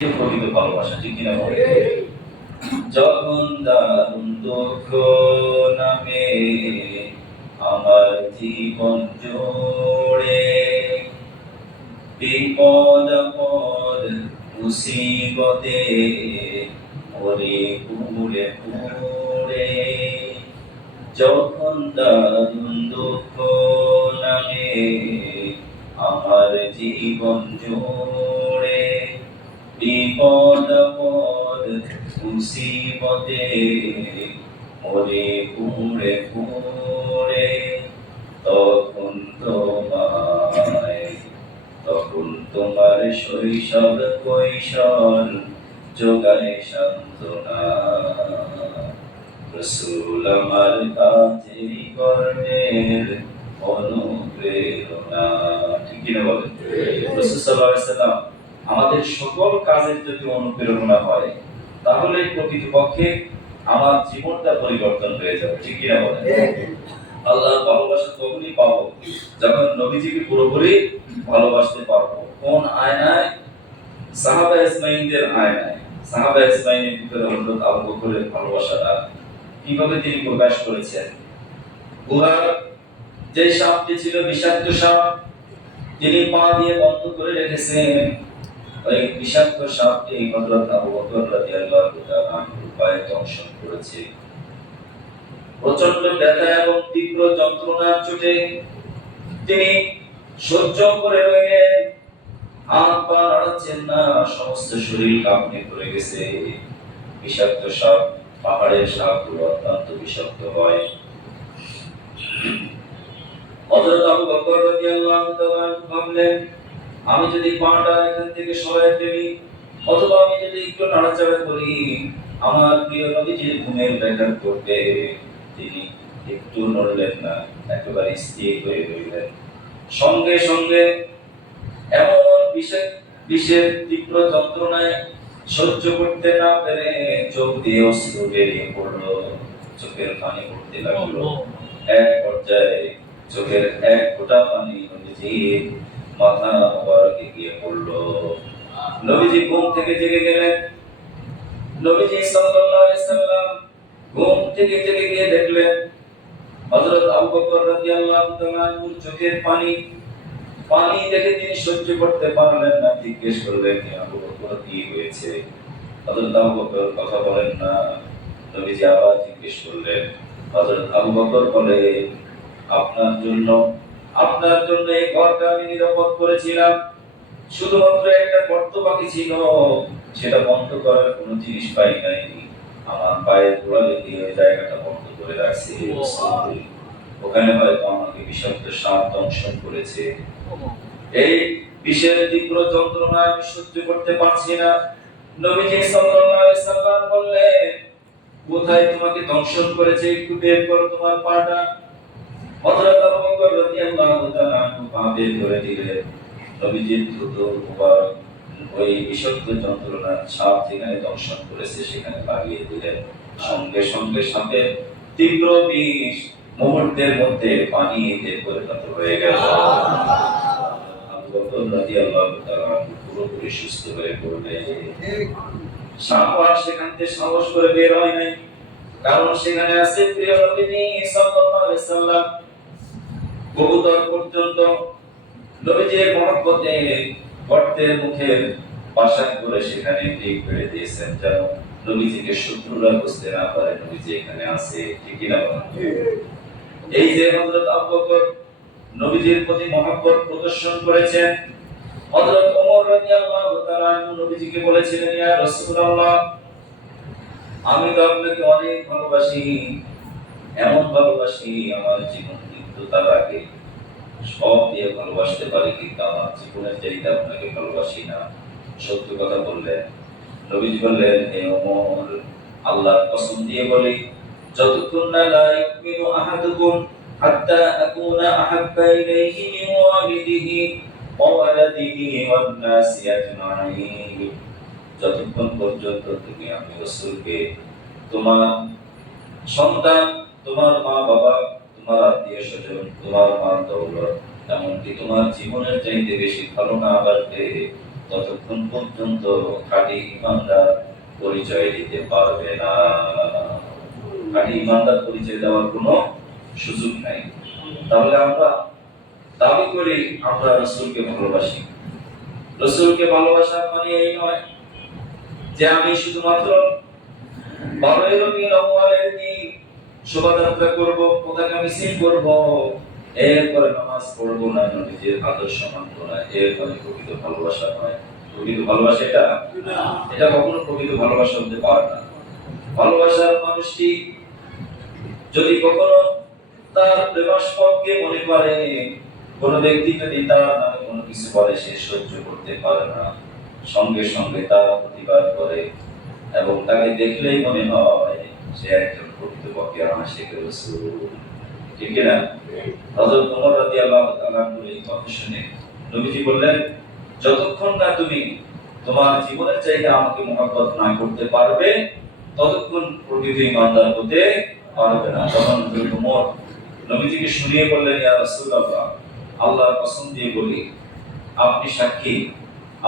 প্রকৃত ভালোবাসা, ঠিক কিনা বলে? যখন দারুণ দুঃখ নামে আমার জীবন জোড়ে, বিপদ আপদ মুসিবতে ওরে পুড়ে পুড়ে, যখন দারুণ দুঃখ নামে আমার জীবন জোড়ে, বিপদ আপদ মুসিবতে ওরে পুড়ে পুড়ে, তখন তোমার শৈশব কৈশোর যোগায় সান্ত্বনা। রাসূল আমার কাছে কর্ণের অনুপ্রেরণা, ঠিক কিনা বলেন? রাসূল সাল্লাল্লাহু আলাইহি ওয়াসাল্লাম আমাদের সকল কাজের যদি অনুপ্রেরণা হয়, তাহলে প্রকৃতপক্ষে আমার জীবনটা পরিবর্তন হয়ে যাবে, ঠিক কিনা বলেন? আল্লাহর ভালোবাসা তখনই পাবো যখন নবীজিকে পুরোপুরি ভালোবাসতে পারবো। কোন আয়নায়? সাহাবা ইসমাইলদের আয়নায়। সাহাবা ইসমাইলের ভিতরে হযরত আবু বকরের ভালোবাসাটা কিভাবে তিনি প্রকাশ করেছেন। গুহার যে সাপটি ছিল বিষাক্ত সাপ, তিনি পা দিয়ে বন্ধ করে রেখেছেন। ওই বিষাক্ত সাপটি হযরত আবু বকর রাদিয়াল্লাহু তাআলা পায়ে দংশন করেছে। প্রচন্ড ব্যথা এবং তীব্র যন্ত্রণার চোটে তিনি সহ্য করে রইলেন। হাত পা নাড়াচ্ছেন না, সমস্ত শরীর কাঁপতে পড়ে গেছে। বিষাক্ত সাপ, পাহাড়ের সাপগুলো অত্যন্ত বিষাক্ত হয়। হযরত আবু বকর রাদিয়াল্লাহু তাআলা ভাবলেন, আমি যদি পাটা এখান থেকে সরায় ফেলি অথবা আমি যদি একটু নাড়াচাড়া করি, আমার প্রিয় নবীজির ঘুমের ব্যাঘাত করবে। তিনি একটু নড়লেন না, একেবারে স্থির হয়ে রইলেন। সঙ্গে সঙ্গে এমন বিষের তীব্র যন্ত্রণায় সহ্য করতে না পেরে চোখ দিয়ে অশ্রু বেরিয়ে পড়লো, চোখের পানি পড়তে লাগলো। এক পর্যায়ে চোখের এক ফোঁটা পানি নবীজির মাথা মোবারকে গিয়ে পড়লো। নবীজি ঘুম থেকে জেগে গেলেন। নবীজি সাল্লাল্লাহু আলাইহি সাল্লাম ঘুম থেকে জেগে গিয়ে দেখলেন হযরত আবু বকর রাদিয়াল্লাহু তাআলা চোখের পানি দেখে তিনি সহ্য করতে পারলেন না। জিজ্ঞেস করলেন, আবু বকর কি হয়েছে? হযরত আবু বকর কথা বলেন না। নবীজি আবার জিজ্ঞেস করলেন। হযরত আবু বকর বলে, আপনার জন্য এই ঘরটা আমি নিরাপদ করেছিলাম, শুধুমাত্র একটা গর্ত বাকি ছিল, সেটা বন্ধ করার কোনো জিনিস পাই নাই। আমার পায়ের গোড়ালি দিয়ে ওই জায়গাটা বন্ধ করে রাখছি। ওখানে হয়তো আমাকে বিষাক্ত সাপ দংশন করেছে। এই বিষের তীব্র যন্ত্রণা আমি সহ্য করতে পারছি না। নবীজি সাল্লাল্লাহু আলাইহি সাল্লাম বললেন, কোথায় তোমাকে দংশন করেছে একটু বের করো তোমার পাটা। হযরত আবু বকর রাদিয়াল্লাহু তাআলা পা বের করে দিলেন। নবীজির দ্রুত মুবারক ওই বিষাক্ত যন্ত্রণা সাপ যেখানে দংশন করেছে সেখানে লাগিয়ে দিলেন। সঙ্গে সঙ্গে সাপের তীব্র বিষ মুহূর্তের মধ্যে পানিতে পরিণত হয়ে গেল। আবু বকর রাদিয়াল্লাহু তাআলা পুরোপুরি সুস্থ হয়ে পড়লেন। সাপ আর সেখান থেকে সাহস করে বের হয় নাই, কারণ সেখানে আছে প্রিয় নবী সাল্লাল্লাহু আলাইহি সাল্লাম। কবুতর পর্যন্ত নবীজির মহব্বতে গর্তের মুখের বাসা করে সেখানে ঠিক করে দিয়েছেন, যেন নবীজিকে শত্রুরা বুঝতে না পারে নবীজি এখানে আছে, ঠিক কি না? এই যে হযরত আবু বকর নবীজির প্রতি মহব্বত প্রদর্শন করেছেন, হযরত ওমর রাদিয়াল্লাহু তাআলা নবীজিকে বলেছিলেন, ইয়া রাসূলুল্লাহ, আমি তো আপনাকে অনেক ভালোবাসি, এমন ভালোবাসি আমার জীবন মৃত্যু তার আগে সব দিয়ে ভালোবাসতে পারি, কিন্তু আমার জীবনের চাইতে আপনাকে ভালোবাসি না। সত্য কথা বললেন। নবীজি বললেন, হে ওমর, আল্লাহর কসম দিয়ে বলি, যতক্ষণ না লা ইউমিনু আহাদুকুম হাত্তা আকুনা আহাব্বা ইলাইহি মিন ওয়ালিদিহি ওয়া ওয়ালাদিহি ওয়ান নাসি আজমাইন, যতক্ষণ পর্যন্ত তুমি আমি রাসূলকে তোমার সন্তান, তোমার মা বাবা, তোমার আত্মীয় স্বজন, তোমার মাল দৌলত, এমনকি তোমার জীবনের চাইতে বেশি ভালো না বাসবে, ততক্ষণ পর্যন্ত খাঁটি ইমানদার পরিচয় দিতে পারবে না। খাঁটি ইমানদার পরিচয় দেওয়ার কোনো সুযোগ নাই। তাহলে আমরা দাবি করি আমরা রাসূলকে ভালোবাসি। রাসূলকে ভালোবাসা মানে এই নয় যে আমি শুধুমাত্র 12 রবিউল আউয়ালের দিন শোভাযাত্রা করব, পতাকা মিছিল করব, এরপরে নামাজ পড়বো না, নবীজির আদর্শ মানব না, এরপরে প্রকৃত ভালোবাসা নয়। প্রকৃত ভালোবাসা এটা কখনো প্রকৃত ভালোবাসা হতে পারে না। ভালোবাসার মানুষটি যদি কখনো তার প্রেমাস্পদকে মনে করে, কোন ব্যক্তি যদি তার নামে কোনো কিছু বলে, সে সহ্য করতে পারে না, সঙ্গে সঙ্গে তার প্রতিবাদ করে এবং তাকে দেখলেই মনে হয় সে একজন প্রকৃতপক্ষে আশিক রাসূল। ঠিক না? হযরত ওমর রাদিয়াল্লাহু তাআলা এই কথা শুনে নবীজি বললেন, যতক্ষণ না তুমি তোমার জীবনের চাইতে আমাকে মহব্বত না করতে পারবে, ততক্ষণ প্রকৃত ইমানদার হতে পারবে না। তখন হযরত ওমর নবীজিকে শুনিয়ে বললেন, ইয়া রাসূলুল্লাহ, আল্লাহর কসম দিয়ে বলি, আপনি সাক্ষী,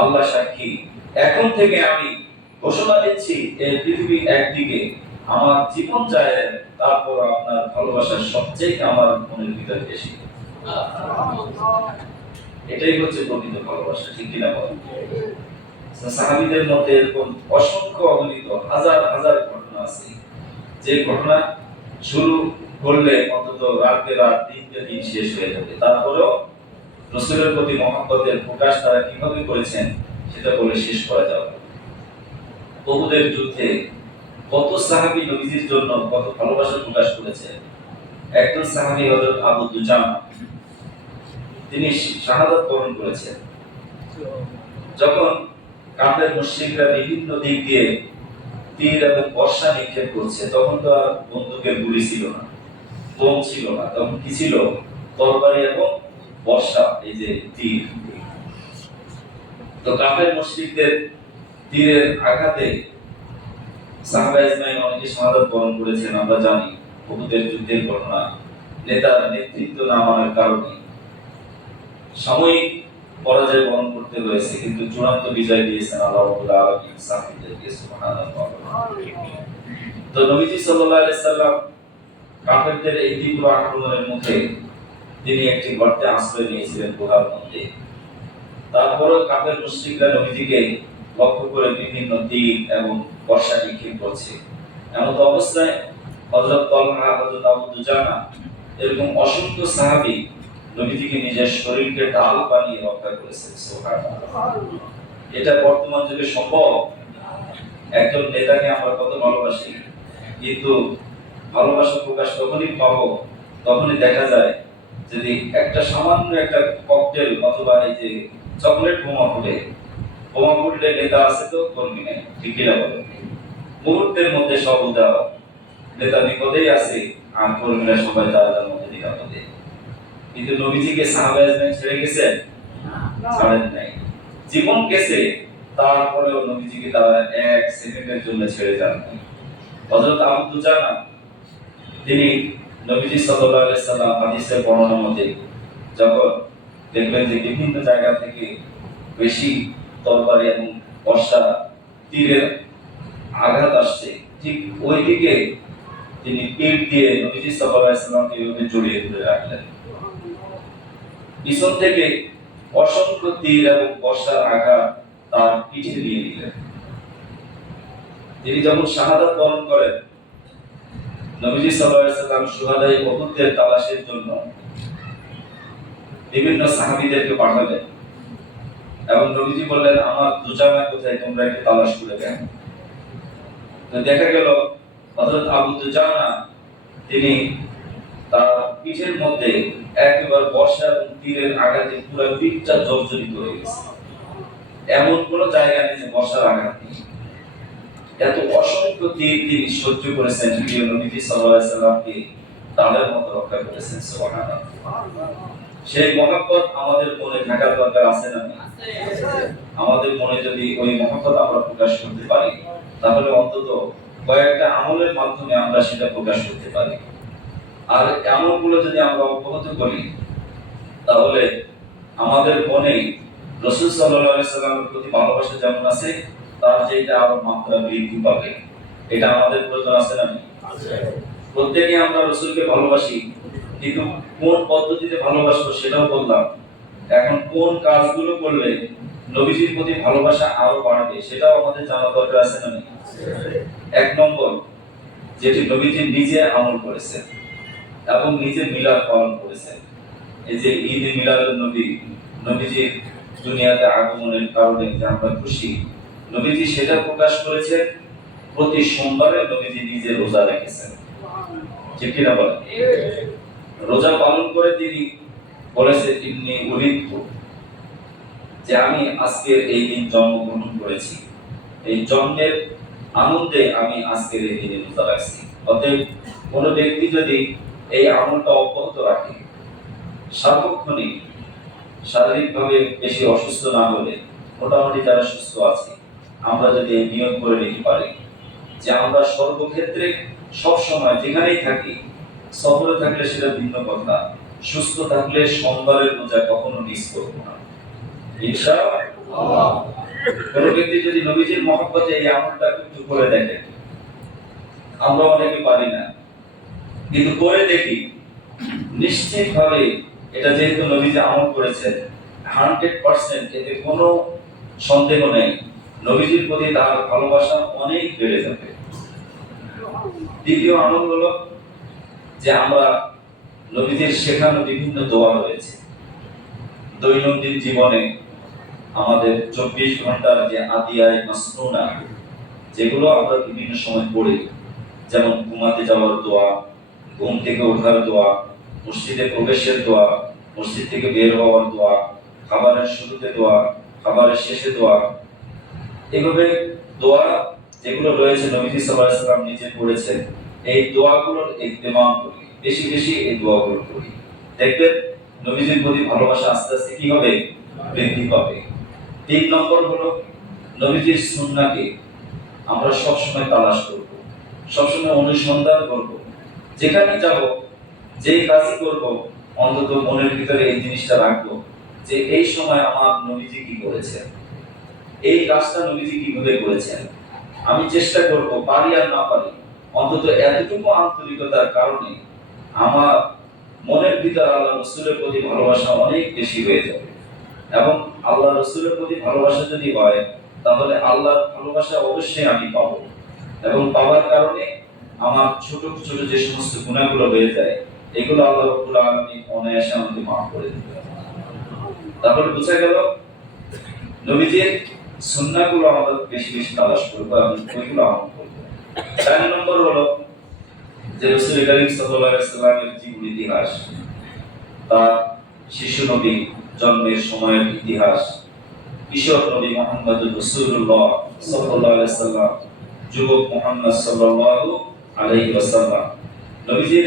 আল্লাহ সাক্ষী, এখন থেকে আমি ঘোষণা দিচ্ছি এই পৃথিবী একদিকে, আমার জীবন যায়, তারপর আপনার ভালোবাসা সবচেয়ে আমার মনের ভিতরে বেশি। এটাই হচ্ছে প্রকৃত ভালোবাসা। ঠিক কিনা বলেন? সাহাবীদের মধ্যে এরকম অসংখ্য অগণিত হাজার হাজার ঘটনা আছে, যে ঘটনা শুরু করলে অন্তত রাতে রাত, দিনকে দিন শেষ হয়ে যাবে। তারপরেও রাসূলের প্রতি মহব্বতের প্রকাশ তারা কিভাবে করেছেন সেটা বলে শেষ করা যাবে না। উহুদের যুদ্ধে কত সাহাবী নবীজির জন্য কত ভালোবাসা প্রকাশ করেছেন। একজন সাহাবী হযরত আবু দুজানা, তিনি শাহাদাত বরণ করেছেন। যখন কাফের মুশরিকরা বিভিন্ন দিক দিয়ে তীর এবং বর্ষা নিক্ষেপ করছে, তখন তো আর বন্দুকের গুলি ছিল না, বোম ছিল না, তখন কি ছিল? তরবারি এবং বর্ষা, এই যে তীর। তো কাফের মুশরিকদের তীরের আঘাতে সাহাবায়ে ইজমাইন অনেকে শাহাদাত বরণ করেছেন। আমরা জানি উহুদের যুদ্ধের ঘটনা, নেতার নেতৃত্ব না মানার কারণে সাময়িক পরাজয় বরণ করতে হয়েছে, কিন্তু চূড়ান্ত বিজয় দিয়েছেন আল্লাহ রাব্বুল আলামিন সাহাবীদেরকে। সুবহানাল্লাহ। তো নবীজি সাল্লাল্লাহু আলাইহি সাল্লাম কাফেরদের এই তীব্র আক্রমণের মুখে তিনি একটি গর্তে আশ্রয় নিয়েছিলেন, গুহার মধ্যে। তারপরও কাফের মুশরিকরা নবীজিকে লক্ষ্য করে বিভিন্ন তীর এবং বর্ষা নিক্ষেপ করছে। এমন অবস্থায় হযরত তালহা, হযরত আবু দুজানা এরকম অসংখ্য সাহাবী নবীজিকে নিজের শরীরকে ঢাল বানিয়ে রক্ষা করেছেন। সুবহানাল্লাহ। এটা বর্তমান যুগে সম্ভব? একজন নেতাকে আমরা কত ভালোবাসি, কিন্তু ভালোবাসা প্রকাশ তখনই পাবো তখনই দেখা যায় যদি একটা সামান্য একটা ককটেল অথবা এই যে চকলেট বোমা ফুটলে নেতা আছে তো কর্মী নেই। ঠিক কিনা বলেন? মুহূর্তের মধ্যে সব উদাও, নেতা বিপদেই আছে আর কর্মীরা সবাই তার মধ্যে নিরাপদে। কিন্তু নবীজিকে সাহাবায়ে ইজমাইন ছেড়ে গেছেন? ছাড়েন নাই। জীবন গেছে, তারপরেও নবীজিকে তারা এক সেকেন্ডের জন্য ছেড়ে যাননি। হযরত আবু দুজানা, তিনি নবীজি সাল্লাল্লাহু আলাইহি সাল্লাম হাদিসের বর্ণনা মতে যখন দেখলেন যে বিভিন্ন জায়গা থেকে বেশি তরবারি এবং বর্ষা তীরের আঘাত আসছে, ঠিক ওই দিকে তিনি পিঠ দিয়ে নবীজি সাল্লাল্লাহু আলাইহি সাল্লামকে এভাবে জড়িয়ে ধরে রাখলেন। পিছন থেকে অসংখ্য তীর এবং বর্ষার আঘাত তার পিঠে দিয়ে দিলেন। তিনি যখন শাহাদাত বরণ করেন, নবীজি সাল্লাল্লাহু আলাইহি সাল্লাম শুহাদায়ে উহুদের তালাশের জন্য বিভিন্ন সাহাবীদেরকে পাঠালেন এবং নবীজি বললেন, আমার দুজানা কোথায়, তোমরা একটু তালাশ করে দেখো। তো দেখা গেল হযরত আবু দুজানা তিনি তার পিঠের মধ্যে একবার বর্ষা এবং তীরের আঘাতে পুরো পিঠটা জর্জরিত হয়ে গেছে। এমন কোন জায়গা নেই যে বর্ষার আঘাত নেই। এত অসংখ্য তীর তিনি সহ্য করেছেন, প্রিয় নবীজি সাল্লাল্লাহু আলাইহি সাল্লামকে তাদের মতো রক্ষা করেছেন। সুবহানাল্লাহ। সেই মহব্বত আমাদের মনে থাকার দরকার আছে না? আমাদের মনে যদি ওই মহব্বত আমরা প্রকাশ করতে পারি, তাহলে অন্তত কয়েকটা আমলের মাধ্যমে আমরা সেটা প্রকাশ করতে পারি। আর আমলগুলো যদি আমরা অব্যাহত করি, তাহলে আমাদের মনে রাসূল সাল্লাল্লাহু আলাইহি সাল্লামের প্রতি ভালোবাসা যেমন আছে, তার চেয়ে আরো মাত্রা বৃদ্ধি পাবে। এটা আমাদের প্রয়োজন আছে না? আছে। প্রত্যেকে আমরা রাসূলকে ভালোবাসি, কিন্তু কোন পদ্ধতিতে ভালোবাসবো সেটাও বললাম। এখন কোন কাজগুলো করলে নবীজির প্রতি ভালোবাসা আরো বাড়বে সেটাও আমাদের জানা দরকার আছে না? এক নম্বর, যেটি নবীজি নিজে আমল করেছেন এবং নিজে মিলাদ পালন করেছেন। এই যে ঈদ মিলাদুন নবী, নবীজির দুনিয়াতে আগমনের কারণে যে আমরা খুশি, নবীজি সেটা প্রকাশ করেছেন। প্রতি সোমবারে নবীজি নিজে রোজা রেখেছেন, ঠিক কিনা বলেন? রোজা পালন করে তিনি বলেছেন, ইন্নী উলিদতু, যে আমি আজকের এই দিন জন্মগ্রহণ করেছি, এই জন্মের আনন্দে আমি আজকের এই দিনে রোজা রাখছি। অতএব কোন ব্যক্তি যদি এই আমলটা অব্যাহত রাখে, সার্বক্ষণিক, শারীরিকভাবে বেশি অসুস্থ না হলে, মোটামুটি যারা সুস্থ আছে, আমরা যদি এই নিয়ম করে নিতে পারি যে আমরা সর্বক্ষেত্রে সব সময় যেখানেই থাকি, সফরে থাকলে সেটা ভিন্ন কথা, সুস্থ থাকলে সোমবারের রোজা কখনো মিস করব না ইনশাআল্লাহ। কোন ব্যক্তি যদি নবীজির মহব্বতে এই আমলটা একটু করে দেখে, আমরা অনেকে পারি না, কিন্তু করে দেখি, নিশ্চিতভাবে এটা যেহেতু নবীজি আমল করেছেন, 100% এতে কোনো সন্দেহ নেই, নবীজির প্রতি তার ভালোবাসা অনেক বেড়ে যাবে। দ্বিতীয় আমল হলো যে আমরা নবীজির শেখানো বিভিন্ন দোয়া রয়েছে দৈনন্দিন জীবনে, আমাদের 24 ঘন্টার যে আদিয়ায়ে মাসনুনা, যেগুলো আমরা বিভিন্ন সময় পড়ি, যেমন ঘুমাতে যাওয়ার দোয়া, ঘুম থেকে ওঠার দোয়া, মসজিদে প্রবেশের দোয়া, মসজিদ থেকে বের হওয়ার দোয়া, খাবারের শুরুতে দোয়া, খাবারের শেষে দোয়া, এভাবে দোয়া যেগুলো রয়েছে নবীজি সাল্লাল্লাহু আলাইহি ওয়াসাল্লাম নিজে পড়েছেন, এই দোয়াগুলোর ইহতিমাম করি, বেশি বেশি এই দোয়াগুলো করি, দেখবেন নবীজির প্রতি ভালোবাসা আস্তে আস্তে কি হবে? বৃদ্ধি পাবে। 3 নম্বর হলো নবীজির সুন্নাহকে আমরা সব সময় তালাশ করব, সব সময় অনুসন্ধান করব, যেখানে যাব, যেই কাজই করব, অন্তত মনের ভিতরে এই জিনিসটা রাখবো যে এই সময় আমার নবীজি কি করেছেন, এই কাজটা নবীজি কিভাবে করেছেন। আমি চেষ্টা করব, পারি আর না পারি, অন্তত এতটুকু আন্তরিকতার কারণে আমার মনের ভিতর আল্লাহ রাসূলের প্রতি ভালোবাসা অনেক বেশি হয়ে যাবে। এবং আল্লাহ রাসূলের প্রতি ভালোবাসা যদি হয়, তাহলে আল্লাহর ভালোবাসা অবশ্যই আমি পাবো, এবং পাওয়ার কারণে আমার ছোট ছোট যে সমস্ত গুনাহগুলো হয়ে যায়, এগুলো আল্লাহ রাব্বুল আলামিন অনায়াসে আমাকে মাফ করে দিবেন। তাহলে বোঝা গেল নবীজির সুন্নাহগুলো আমরা বেশি বেশি তালাশ করব এবং ওইগুলো আমল করব। 4 নম্বর হলো যে রাসূল করিম সাল্লাল্লাহু আলাইহি ওয়াসাল্লামের জীবন ইতিহাস, তার শিশু নবী জন্মের সময়ের ইতিহাস, কিশোর নবী মুহাম্মদুর রাসূলুল্লাহ সাল্লাল্লাহু আলাইহি ওয়াসাল্লাম, যুবক মুহাম্মদ সাল্লাল্লাহু আলাইহি ওয়াসাল্লাম, নবীজির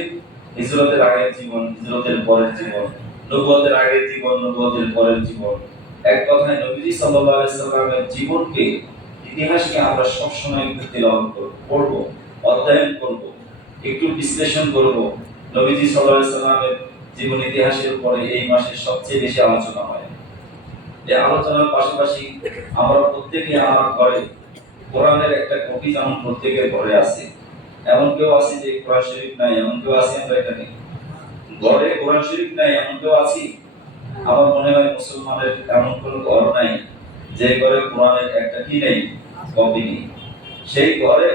হিজরতের আগের জীবন, হিজরতের পরের জীবন, নবুয়তের আগের জীবন, নবুয়তের পরের জীবন। এক কথায় নবীজি সাল্লাল্লাহু আলাইহি ওয়াসাল্লামের জীবনকে, ইতিহাসকে আমরা সব সময় তেলাওয়াত করব, অধ্যয়ন করব, একটু বিশ্লেষণ করব। নবীজি সাল্লাল্লাহু আলাইহি ওয়াসাল্লামের জীবন ইতিহাসের উপরে এই মাসে সবচেয়ে বেশি আলোচনা হয়। এই আলোচনার পাশাপাশি আমরা প্রত্যেকে আমার ঘরে কোরআনের একটা কপি যেমন প্রত্যেকের ঘরে আছে, এমন কেউ আছে যে কোরআন শরীফ নাই, এমন কেউ আছে আমরা এখানে ঘরে কোরআন শরীফ নাই এমন কেউ আছি? আমার মনে হয় মুসলমানের এমন কোনো ঘর নাই যে ঘরে কোরআনের একটা কি নেই, কপি নেই। সেই ঘরে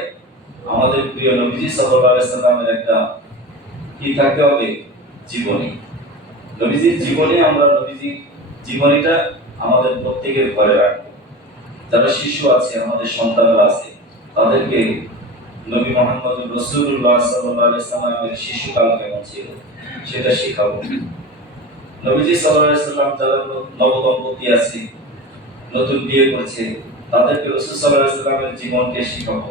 আমাদের প্রিয় নবীজি সাল্লাল্লাহু আলাইহি ওয়াসাল্লামের একটা কি থাকতে হবে? জীবনী। নবীজির জীবনী, আমরা নবীজির জীবনীটা আমাদের প্রত্যেকের ঘরে রাখবো। যারা শিশু আছে, আমাদের সন্তানরা আছে, তাদেরকে নবী মুহাম্মদুর রাসূলুল্লাহ সাল্লাল্লাহু আলাইহি ওয়াসাল্লামের শিশুকাল কেমন ছিল সেটা শেখাবো। নবীজি সাল্লাল্লাহু আলাইহি ওয়াসাল্লাম যারা নবদম্পতি আছে, নতুন বিয়ে করছে, তাদেরকে রাসূল সাল্লাল্লাহু আলাইহি ওয়াসাল্লামের জীবনকে শেখাবো।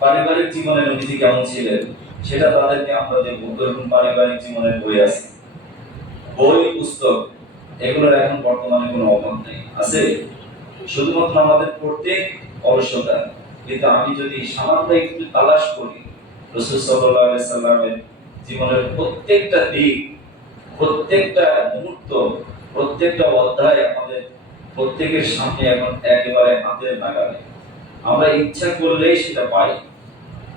পারিবারিক জীবনে নবীজি কেমন ছিলেন সেটা তাদেরকে আমরা দেব। এরকম পারিবারিক জীবনের বই আছে, বই পুস্তক, এগুলোর এখন বর্তমানে কোনো অভাব নেই, আছে শুধুমাত্র আমাদের পড়তে অলসতা। কিন্তু আমি যদি সামান্য একটু তালাশ করি, রাসূল সাল্লাল্লাহু আলাইহি ওয়াসাল্লামের জীবনের প্রত্যেকটা দিক, প্রত্যেকটা মুহূর্ত, প্রত্যেকটা অধ্যায় আমাদের প্রত্যেকের সামনে এখন একেবারে হাতের নাগালে। আমরা ইচ্ছা করলেই সেটা পাই,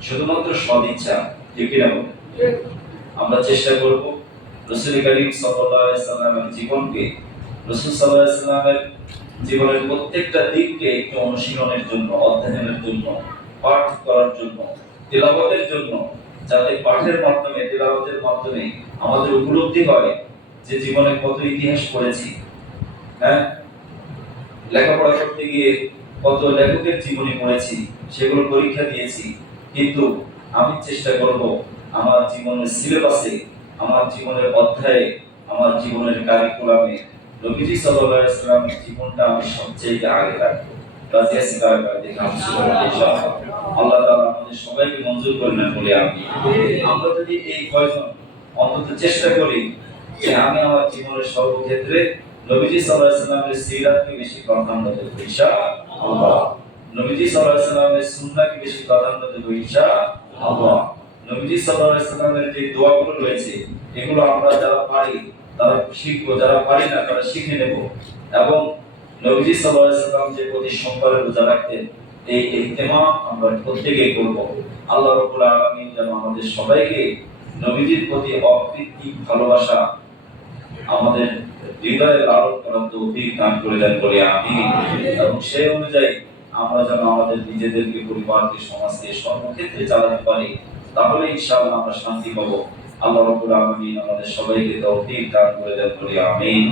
শুধুমাত্র সদিচ্ছা। ঠিক কিনা বলেন? আমরা চেষ্টা করব রাসূল করিম সাল্লাল্লাহু আলাইহি সাল্লামের জীবনকে, রাসূল সাল্লাল্লাহু আলাইহি সাল্লামের জীবনের প্রত্যেকটা দিককে একটু অনুশীলনের জন্য, অধ্যয়নের জন্য, পাঠ করার জন্য, তেলাওয়াতের জন্য, যাতে পাঠের মাধ্যমে, তেলাওয়াতের মাধ্যমে আমাদের উপলব্ধি হয় যে জীবনে কত ইতিহাস পড়েছি। হ্যাঁ, লেখাপড়া করতে গিয়ে কত লেখকের জীবনী পড়েছি, সেগুলো পরীক্ষা দিয়েছি, কিন্তু আমি চেষ্টা করব আমার জীবনের সিলেবাসে, আমার জীবনের অধ্যায়ে, আমার জীবনের কারিকুলামে নবীজি সাল্লাল্লাহু আলাইহি ওয়াসাল্লামের জীবনটা আমি সবচেয়ে আগে রাখবো। রাজি আছি কারা দেখে আমি ইনশাআল্লাহ। আল্লাহ তাআলা আমাদের সবাইকে মঞ্জুর করেন বলে আমি। আমরা যদি এই কয়জন অন্তত চেষ্টা করি যে আমি আমার জীবনের সর্বক্ষেত্রে নবীজি সাল্লাল্লাহু আলাইহি ওয়াসাল্লামের সিরাতকে বেশি প্রাধান্য দেব ইনশাআল্লাহ, নবীজি সাল্লাল্লাহু আলাইহি ওয়াসাল্লামের সুন্নাহকে বেশি প্রাধান্য দেব ইনশাআল্লাহ, নবীজি সাল্লাল্লাহু আলাইহি ওয়াসাল্লামের যে দোয়াগুলো রয়েছে এগুলো আমরা যারা পারি তারা শিখবো, যারা পারি না তারা শিখে নেব। এবং নবীজি সাল্লাল্লাহু আলাইহি ওয়াসাল্লাম যে প্রতি সোমবারে রোজা রাখতেন, এই ইহতিমাম আমরা প্রত্যেকেই করব। আল্লাহ রাব্বুল আলামিন যেন আমাদের সবাইকে নবীজির প্রতি অকৃত্রিম ভালোবাসা আমাদের হৃদয়ে লালন করার তৌফিক দান করে দেন বলে আমিন। এবং সেই অনুযায়ী আমরা যেন আমাদের নিজেদেরকে, পরিবারকে, সমাজকে সর্বক্ষেত্রে চালাতে পারি, তাহলে ইনশাআল্লাহ আমরা শান্তি পাবো। আল্লাহ রাব্বুল আলামিন আমাদের সবাইকে তৌফিক দান করে দেন বলে আমিন।